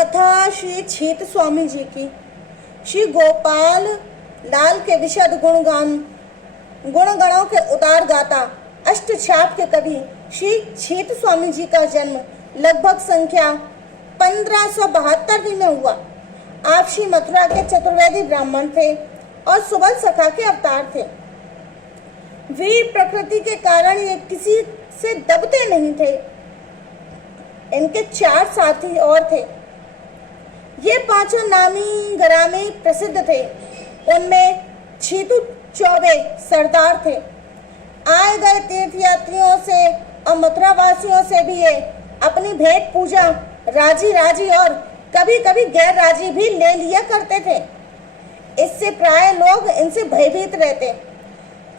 कथा श्री छीत स्वामी जी की। श्री गोपाल लाल के विशद गुणगणों के उतार गाता अष्ट छाप के कवि श्री छीत स्वामी जी का जन्म लगभग संख्या 1572 में हुआ। आप श्री मथुरा के चतुर्वेदी ब्राह्मण थे और सुबल सखा के अवतार थे। वीर प्रकृति के कारण ये किसी से दबते नहीं थे। इनके 4 साथी और थे। ये 5 नामी ग्रामी प्रसिद्ध थे। उनमें छीतू चौबे सरदार थे। आए गए तीर्थयात्रियों से और मथुरा वासियों से भी ये अपनी भेंट पूजा राजी राजी और कभी कभी गैर राजी भी ले लिया करते थे। इससे प्राय लोग इनसे भयभीत रहते।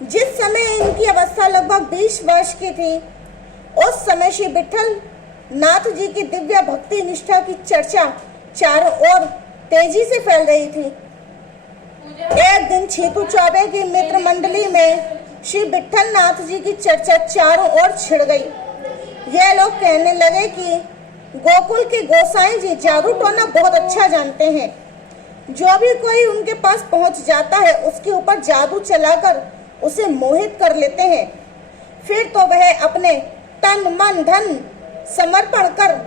जिस समय इनकी अवस्था लगभग 20 वर्ष की थी, उस समय श्री विठल नाथ जी की दिव्य भक्ति निष्ठा की चर्चा चारों ओर तेजी से फैल रही थी। एक दिन छीतू चौबे की मित्र मंडली में श्री विठल नाथ जी की चर्चा चारों ओर छिड़ गई। यह लोग कहने लगे कि गोकुल के गोसाई जी जादू टोना बहुत अच्छा जानते हैं। जो भी कोई उनके पास पहुंच जाता है उसके ऊपर जादू चलाकर उसे मोहित कर लेते हैं। फिर तो वह अपने तन मन धन समर्पण कर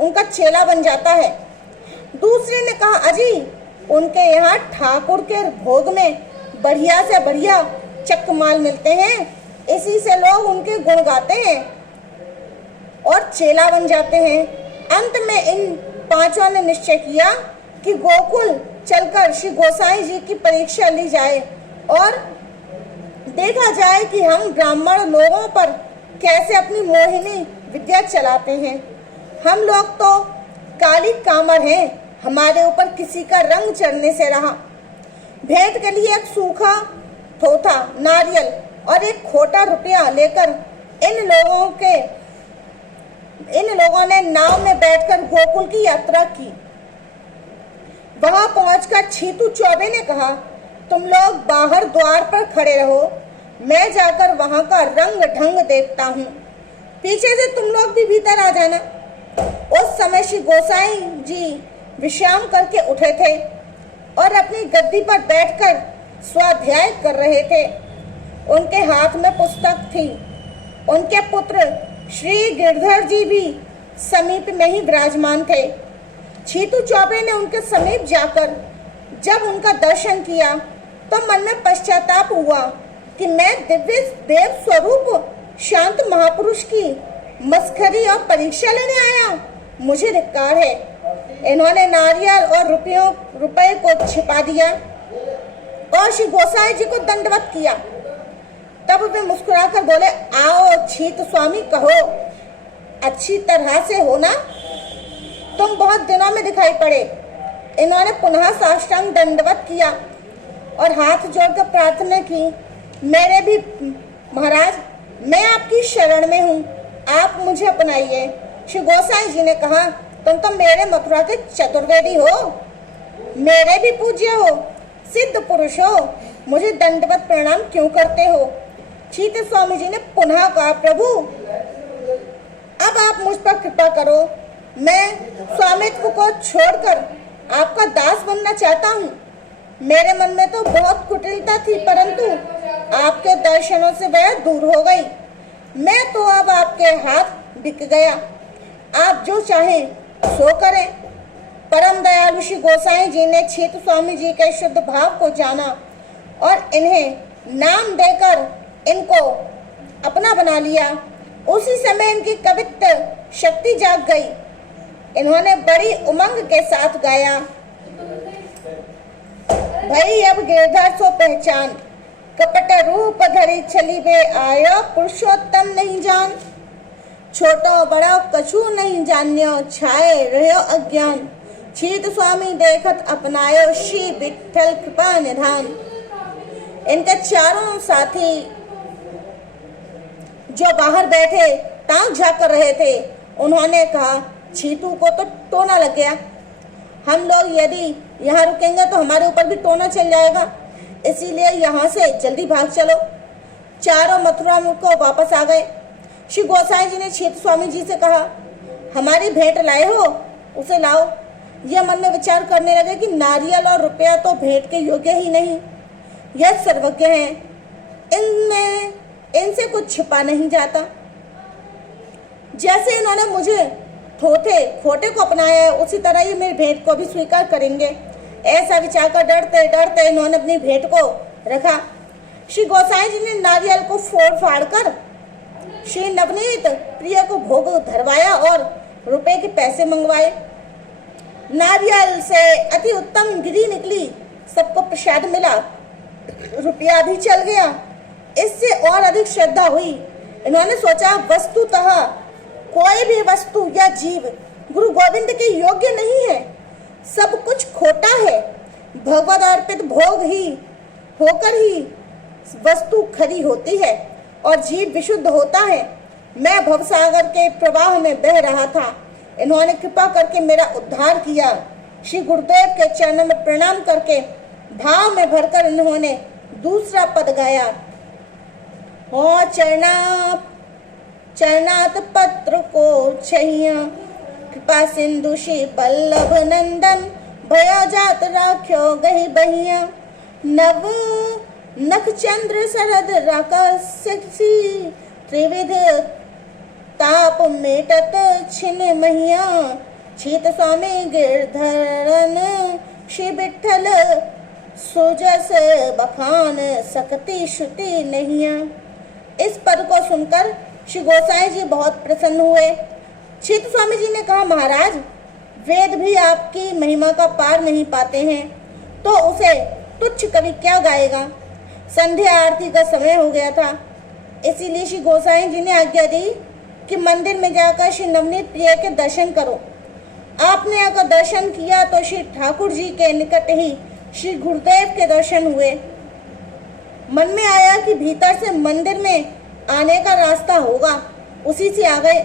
उनका चेला बन जाता है। दूसरे ने कहा, अजी उनके यहाँ ठाकुर के भोग में बढ़िया से बढ़िया चक्कमाल मिलते हैं, इसी से लोग उनके गुण गाते हैं और चेला बन जाते हैं। अंत में इन 5 ने निश्चय किया कि गोकुल चलकर श्री गोसाई जी की परीक्षा ली जाए और देखा जाए कि हम ब्राह्मण लोगों पर कैसे अपनी मोहिनी विद्या चलाते हैं। हम लोग तो काली कामर हैं, हमारे ऊपर किसी का रंग चढ़ने से रहा। भेंट के लिए एक सूखा थोथा नारियल और एक खोटा रुपया लेकर इन लोगों ने नाव में बैठकर गोकुल की यात्रा की। वहां पहुंचकर छीतू चौबे ने कहा, तुम लोग बाहर द्वार पर खड़े रहो, मैं जाकर वहां का रंग ढंग देखता हूँ। पीछे से तुम लोग भी भीतर आ जाना। उस समय श्री गोसाई जी विश्राम करके उठे थे और अपनी गद्दी पर बैठकर स्वाध्याय कर रहे थे। उनके हाथ में पुस्तक थी। उनके पुत्र श्री गिरधर जी भी समीप में ही विराजमान थे। छीतू चौबे ने उनके समीप जाकर जब उनका दर्शन किया तो मन में पश्चाताप हुआ कि मैं दिव्य देव स्वरूप शांत महापुरुष की मस्खरी और परीक्षा लेने आया। मुझे धिक्कार है। इन्होंने नारियल और रुपए को छिपा दिया और श्री गोसाई जी को दंडवत किया। तब वे मुस्कुराकर बोले, आओ छीत स्वामी, कहो अच्छी तरह से हो ना? तुम बहुत दिनों में दिखाई पड़े। इन्होंने पुनः साष्टांग दंडवत किया और हाथ जोड़कर प्रार्थना की, मेरे भी महाराज, मैं आपकी शरण में हूँ, आप मुझे अपनाइए। श्री गोसाई जी ने कहा, तुम तो मेरे मथुरा के चतुर्वेदी हो, मेरे भी पूज्य हो, सिद्ध पुरुष हो, मुझे दंडवत प्रणाम क्यों करते हो? छीत स्वामी जी ने पुनः कहा, प्रभु अब आप मुझ पर कृपा करो, मैं स्वामित्व को छोड़कर आपका दास बनना चाहता हूँ। मेरे मन में तो बहुत कुटिलता थी, परंतु आपके दर्शनों से वह दूर हो गई। मैं तो अब आपके हाथ बिक गया। आप जो चाहें सो करें। परम दयालु श्री गोसाई जी ने छीत स्वामी जी के शुद्ध भाव को जाना और इन्हें नाम देकर इनको अपना बना लिया। उसी समय इनकी कवित्व शक्ति जाग गई। इन्होंने बड़ी उमंग के साथ गाया, भई अब गिरधर सो पहचान, कपट रूप धरी चली वे आयो, पुरुषोत्तम नहीं जान। छोटो बड़ो कछु नहीं जान्यो, छाए रहो अज्ञान। छीत स्वामी देखत अपनायो, श्री विठल कृपा निधान। इनके चारों साथी जो बाहर बैठे ताक झाँक कर रहे थे, उन्होंने कहा, छीतू को तो टोना लग गया। हम लोग यदि यहाँ रुकेंगे तो हमारे ऊपर भी टोना चल जाएगा, इसीलिए यहाँ से जल्दी भाग चलो। चारों मथुरा को वापस आ गए। श्री गोसाई जी ने छीत स्वामी जी से कहा, हमारी भेंट लाए हो? उसे लाओ। यह मन में विचार करने लगे कि नारियल और रुपया तो भेंट के योग्य ही नहीं, यह सर्वज्ञ है, इनसे कुछ छिपा नहीं जाता। जैसे इन्होंने मुझे खोटे को अपनाया है, उसी तरह ही मेरी भेंट को भी स्वीकार करेंगे। ऐसा विचार कर डरते डरते इन्होंने अपनी भेंट को रखा। श्री गोसाई जी ने नारियल को फोड़ फाड़ कर श्री नवनीत प्रिय को भोग धरवाया और रुपए के पैसे मंगवाए। नारियल से अति उत्तम गिरी निकली, सबको प्रसाद मिला, रुपया भी चल गया। इससे और अधिक श्रद्धा हुई। इन्होंने सोचा वस्तुतः कोई भी वस्तु या जीव गुरु गोविंद के योग्य नहीं है, सब कुछ खोटा है। भगवद अर्पित भोग ही होकर ही वस्तु खरी होती है और जीव विशुद्ध होता है। मैं भवसागर के प्रवाह में बह रहा था, इन्होंने कृपा करके मेरा उद्धार किया। श्री गुरुदेव के चरणों में प्रणाम करके भाव में भरकर इन्होंने दूसरा पद गाया। हो चरणात पत्र को छैया, कृपा सिंधु श्री बल्लभ नंदन, भया जात राख्यो गही बहिया। नव नख चंद्र शरद राकसी, त्रिविध ताप मेटत छिन महिया। छीत स्वामी गिरधरन, श्री विठ्ठल सुजस बखान, सकती श्रुति नहिया। इस पद को सुनकर श्री गोसाई जी बहुत प्रसन्न हुए। छीत स्वामी जी ने कहा, महाराज वेद भी आपकी महिमा का पार नहीं पाते हैं, तो उसे तुच्छ कवि क्या गाएगा। संध्या आरती का समय हो गया था, इसीलिए श्री गोसाई जी ने आज्ञा दी कि मंदिर में जाकर श्री नवनीत प्रिय के दर्शन करो। आपने आकर दर्शन किया तो श्री ठाकुर जी के निकट ही श्री गुरुदेव के दर्शन हुए। मन में आया कि भीतर से मंदिर में आने का रास्ता होगा, उसी से आ गए।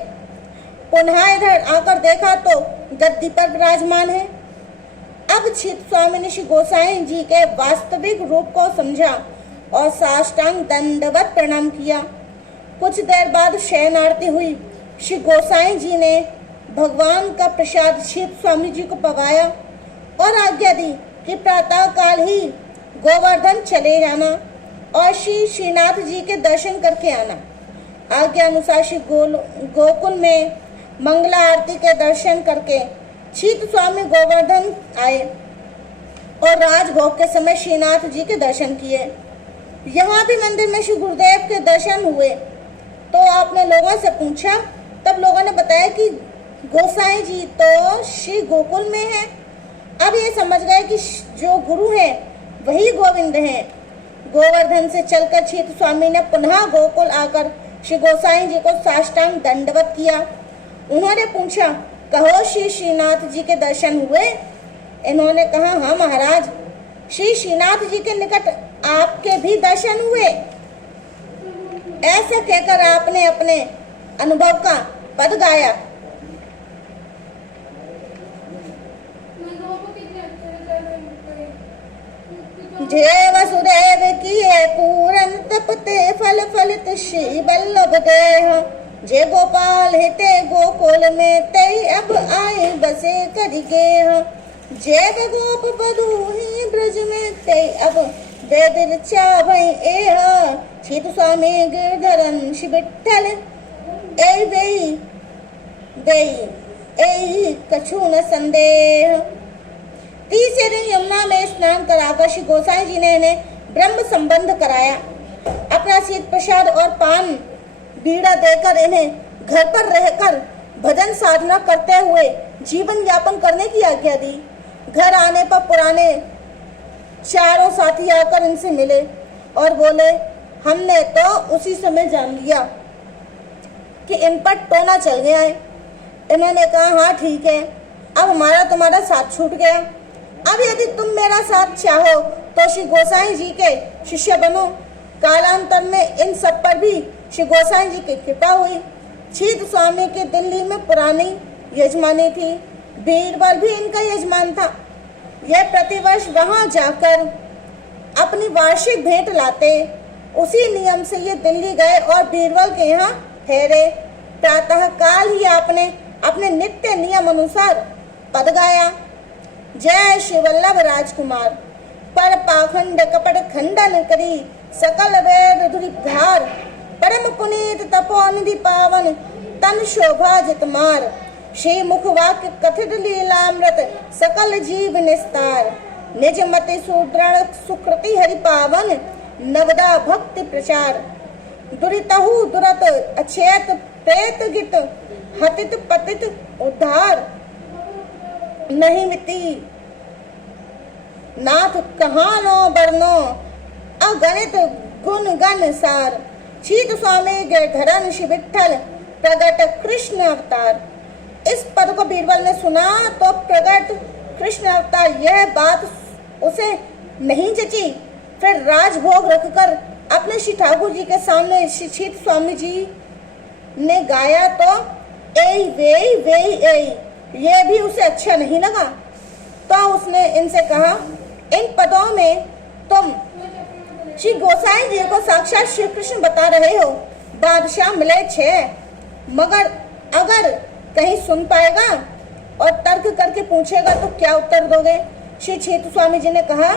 पुनः इधर आकर देखा तो गद्दी पर विराजमान है। अब छीत स्वामी ने श्री गोसाई जी के वास्तविक रूप को समझा और साष्टांग दंडवत प्रणाम किया। कुछ देर बाद शयन आरती हुई। श्री गोसाई जी ने भगवान का प्रसाद छीत स्वामी जी को पवाया और आज्ञा दी कि प्रातः काल ही गोवर्धन चले जाना और श्री श्रीनाथ जी के दर्शन करके आना। आज्ञा अनुसार श्री गोकुल में मंगला आरती के दर्शन करके छीत स्वामी गोवर्धन आए और राजभोग के समय श्रीनाथ जी के दर्शन किए। यहाँ भी मंदिर में श्री गुरुदेव के दर्शन हुए तो आपने लोगों से पूछा, तब लोगों ने बताया कि गोसाई जी तो श्री गोकुल में है। अब ये समझ गए कि जो गुरु हैं वही गोविंद हैं। गोवर्धन से चलकर छीत स्वामी ने पुनः गोकुल आकर श्री गोसाई जी को साष्टांग दंडवत किया। उन्होंने पूछा, कहो श्री श्रीनाथ जी के दर्शन हुए? इन्होंने कहा, हाँ महाराज, श्री श्रीनाथ जी के निकट आपके भी दर्शन हुए। ऐसे कहकर आपने अपने अनुभव का पद गाया। जय वसुदेव किए पूरन तपते फल फलित श्री बल्लभ देह। जय गोपाल हिते गोकुल में तई अब आए बसे करि गेह। जय गोप बधू ही ब्रज में तई अब बेदिरचा भई एह। छीत स्वामी गिरधरन श्री विठ्ठल ए वेई देई ए कछु न संदेह। तीसरे दिन यमुना में स्नान कराकर श्री गोसाई जी ने इन्हें ब्रह्म संबंध कराया। अपना शीत प्रसाद और पान बीड़ा देकर इन्हें घर पर रहकर भजन साधना करते हुए जीवन यापन करने की आज्ञा दी। घर आने पर पुराने चारों साथी आकर इनसे मिले और बोले, हमने तो उसी समय जान लिया कि इन पर टोना चल गया है। इन्होंने कहा, हाँ ठीक है, अब हमारा तुम्हारा साथ छूट गया। अब यदि तुम मेरा साथ चाहो तो श्री गोसाई जी के शिष्य बनो। कालांतर में इन सब पर भी श्री गोसाई जी की कृपा हुई। छीत स्वामी की दिल्ली में पुरानी यजमानी थी, बीरबल भी इनका यजमान था। यह प्रतिवर्ष वहां जाकर अपनी वार्षिक भेंट लाते। उसी नियम से ये दिल्ली गए और बीरबल के यहाँ ठहरे। प्रातः काल ही आपने अपने नित्य नियम अनुसार पद गाया। जय श्री वल्लभ राजकुमार, पर पाखंड कपट खंडन करी, सकल वेद धुरीधार, परम पुनीत तपोनिधि पावन, तन शोभा जित मार। श्री मुख वाक्य कथित लीलामृत, सकल जीव निस्तार। निज मति सुदृढ़ सुकृति हरि पावन, नवदा भक्ति प्रचार। दुरितहु दुरत अचेत प्रेत गित, हतित पतित उद्धार। नहीं मिति नाथ कहानो बरनो, अगणित गुण गण सार। छीत स्वामी गिरधरन श्री विठ्ठल, प्रगट कृष्ण अवतार। इस पद को बीरबल ने सुना तो प्रगट कृष्ण अवतार यह बात उसे नहीं जची। फिर राजभोग रखकर अपने श्री ठाकुर जी के सामने श्री छीत स्वामी जी ने गाया तो ए वे वे ये भी उसे अच्छा नहीं लगा। तो उसने इनसे कहा, इन पदों में तुम श्री गोसाई जी को साक्षात श्री कृष्ण बता रहे हो। बादशाह मिले 6, मगर अगर कहीं सुन पाएगा और तर्क करके पूछेगा तो क्या उत्तर दोगे? श्री छीत स्वामी जी ने कहा,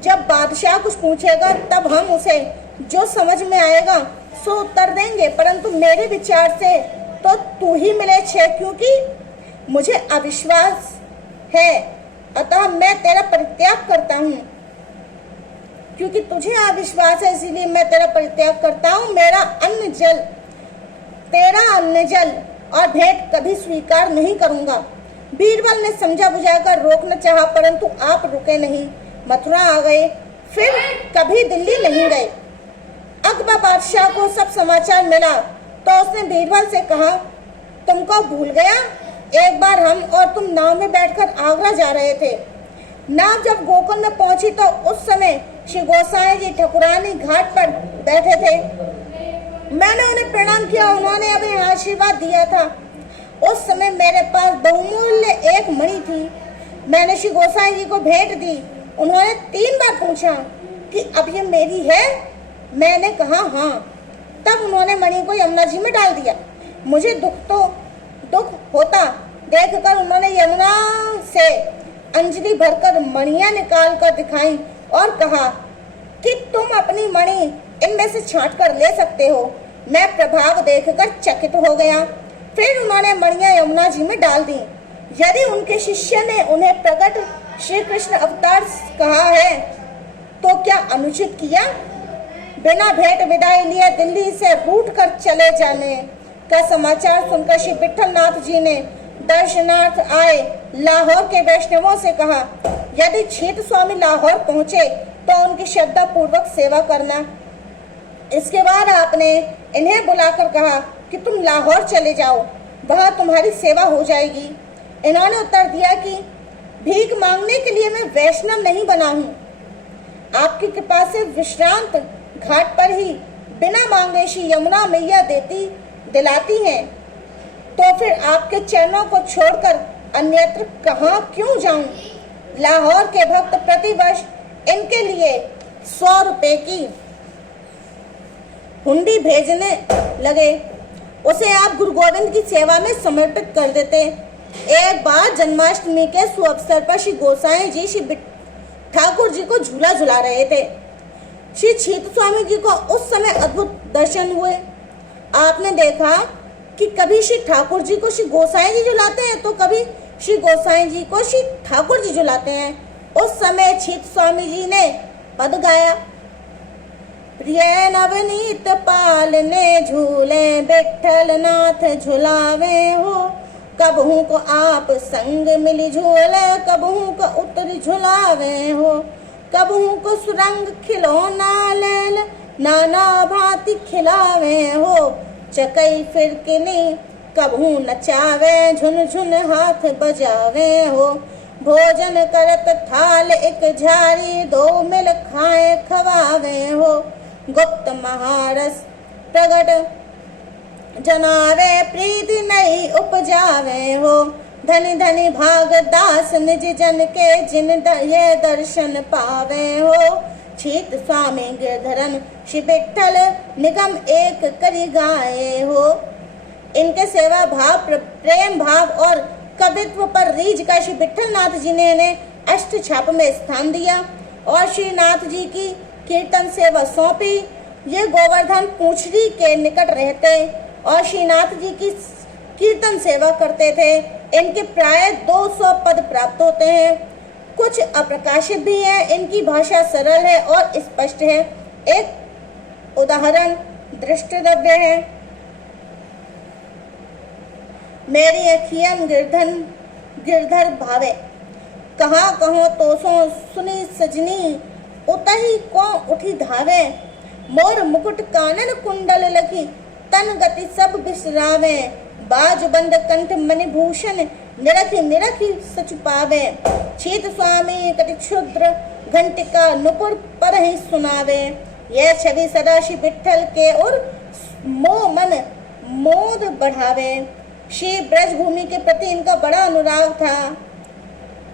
जब बादशाह कुछ पूछेगा तब हम उसे जो समझ में आएगा सो उत्तर देंगे, परंतु मेरे विचार से तो तू ही मिले 6, क्योंकि मुझे अविश्वास है, अतः मैं तेरा परित्याग करता हूँ। क्योंकि तुझे अविश्वास है इसीलिए मैं तेरा परित्याग करता हूँ। तेरा अन्न जल और भेंट कभी स्वीकार नहीं करूंगा। बीरबल ने समझा बुझाकर रोकना चाहा, परंतु आप रुके नहीं। मथुरा आ गए, फिर कभी दिल्ली नहीं गए। अकबर बादशाह को सब समाचार मिला तो उसने बीरबल से कहा, तुमको भूल गया, एक बार हम और तुम नाव में बैठकर आगरा जा रहे थे। नाव जब गोकुल में पहुंची तो उस समय श्री गोसाई जी ठकुरानी घाट पर बैठे थे। मैंने उन्हें प्रणाम किया, उन्होंने हमें आशीर्वाद दिया था। उस समय मेरे पास बहुमूल्य एक मणि थी, मैंने श्री गोसाई जी को भेंट दी। उन्होंने 3 बार पूछा कि अब ये मेरी है? मैंने कहा हाँ। तब उन्होंने मणि को यमुना जी में डाल दिया। मुझे दुख होता देखकर उन्होंने यमुना से अंजलि भरकर मणियां निकाल कर दिखाई और कहा कि तुम अपनी मणि इनमें से छांट कर ले सकते हो। मैं प्रभाव देखकर चकित हो गया। फिर उन्होंने मणियां यमुना जी में डाल दी। यदि उनके शिष्य ने उन्हें प्रकट श्री कृष्ण अवतार कहा है तो क्या अनुचित किया? बिना भेंट विदाई लिए दिल्ली से रूट कर चले जाने का समाचार सुनकर श्री विठ्ठल नाथ जी ने दर्शनार्थ आए लाहौर के वैष्णवों से कहा, यदि छीत स्वामी लाहौर पहुंचे तो उनकी श्रद्धा पूर्वक सेवा करना। इसके बाद आपने इन्हें बुलाकर कहा कि तुम लाहौर चले जाओ, वहां तुम्हारी सेवा हो जाएगी। इन्होंने उत्तर दिया कि भीख मांगने के लिए मैं वैष्णव नहीं बना हूँ। आपकी कृपा से विश्रांत घाट पर ही बिना मांगे श्री यमुना मैया दिलाती हैं, तो फिर आपके चरणों को छोड़कर अन्यत्र कहाँ क्यों जाऊं? लाहौर के भक्त प्रतिवर्ष इनके लिए 100 रुपए की हुंडी भेजने लगे। उसे आप गुरु गोविंद की सेवा में समर्पित कर देते। एक बार जन्माष्टमी के सुअवसर पर श्री गोसाई जी श्री ठाकुर जी को झूला झुला रहे थे। श्री छीत स्वामी जी को उस समय अद्भुत दर्शन हुए। आपने देखा कि कभी श्री ठाकुर जी को श्री गोसाई जी झुलाते हैं तो कभी श्री गोसाई जी को श्री ठाकुर जी झुलाते हैं। उस समय छीत स्वामी जी ने पद गाया, प्रिय नवनीत पालने झूले विठ्ठल नाथ झुलावे हो। कबहू को आप संग मिली झूले, कबहू को उतरी झुलावे हो। कबहू को सुरंग खिलौना लेल, नाना भांति खिलावे हो। चकई फिरकिनी कबहू नचावे, झुन झुन हाथ बजावे हो। भोजन करत थाल एक झारी, 2 मिल खाए खवावे हो। गुप्त महारस प्रगट जनावे, प्रीति नई उपजावे हो। धनी धनी भाग दास निज जन के, जिन ये दर्शन पावे हो। छीत स्वामी गिरधरन श्री विठ्ठल, निगम एक करी गाए हो। इनके सेवा भाव, प्रेम भाव और कवित्व पर रीझ कर श्री विट्ठलनाथ जी ने इन्हें अष्ट छाप में स्थान दिया और श्रीनाथ जी की कीर्तन सेवा सौंपी। ये गोवर्धन पूंछड़ी के निकट रहते और श्रीनाथ जी की कीर्तन सेवा करते थे। इनके प्राय 200 पद प्राप्त होते हैं। कुछ अप्रकाशित भी हैं। इनकी भाषा सरल है और स्पष्ट है। एक उदाहरण दृष्टद्रव्य है। मेरी अखियन गिरधर भावे, कहा कहो तो सो सुनी सजनी, उतही को उठी धावे। मोर मुकुट कानन कुंडल लखी, तन गति सब बिसरावे। बाज बंद कंठ मणिभूषण, निरखी निरखी सच पावे। छीत स्वामी कटि क्षुद्र, घंटिका नुपुर पर ही सुनावे। यह छवि सदा श्री विट्ठल के और मोह मन मोद बढ़ावे। श्री ब्रज भूमि के प्रति इनका बड़ा अनुराग था।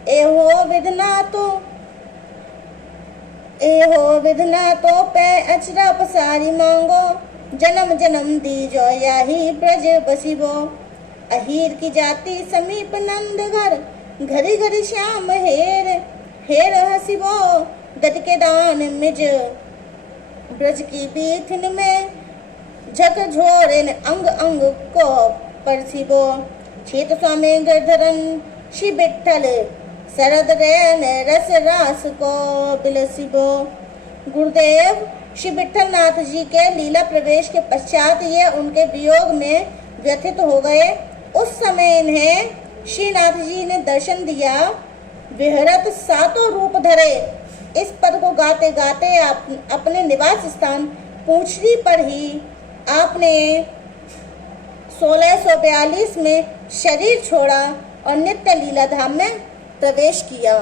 एहो विधना तो पे अचरा पसारी मांगो, जन्म जन्म दीजो याही ब्रज बसिबो। अहीर की जाति समीप नंद घर, घरी घरी श्याम हेर हसिबो। दट के दान मिज ब्रज की बीथिन में, झकझोरेन अंग अंग को परसिबो। छेत स्वामी गिरधरन श्री विट्ठल, शरद रैन रस रास को बिलसिबो। गुरुदेव श्री विट्ठलनाथ जी के लीला प्रवेश के पश्चात ये उनके वियोग में व्यथित हो गए। उस समय इन्हें श्रीनाथ जी ने दर्शन दिया। विहरत सातों रूप धरे। इस पद को गाते गाते अपने निवास स्थान पूंछड़ी पर ही आपने 1642 में शरीर छोड़ा और नित्य लीला धाम में प्रवेश किया।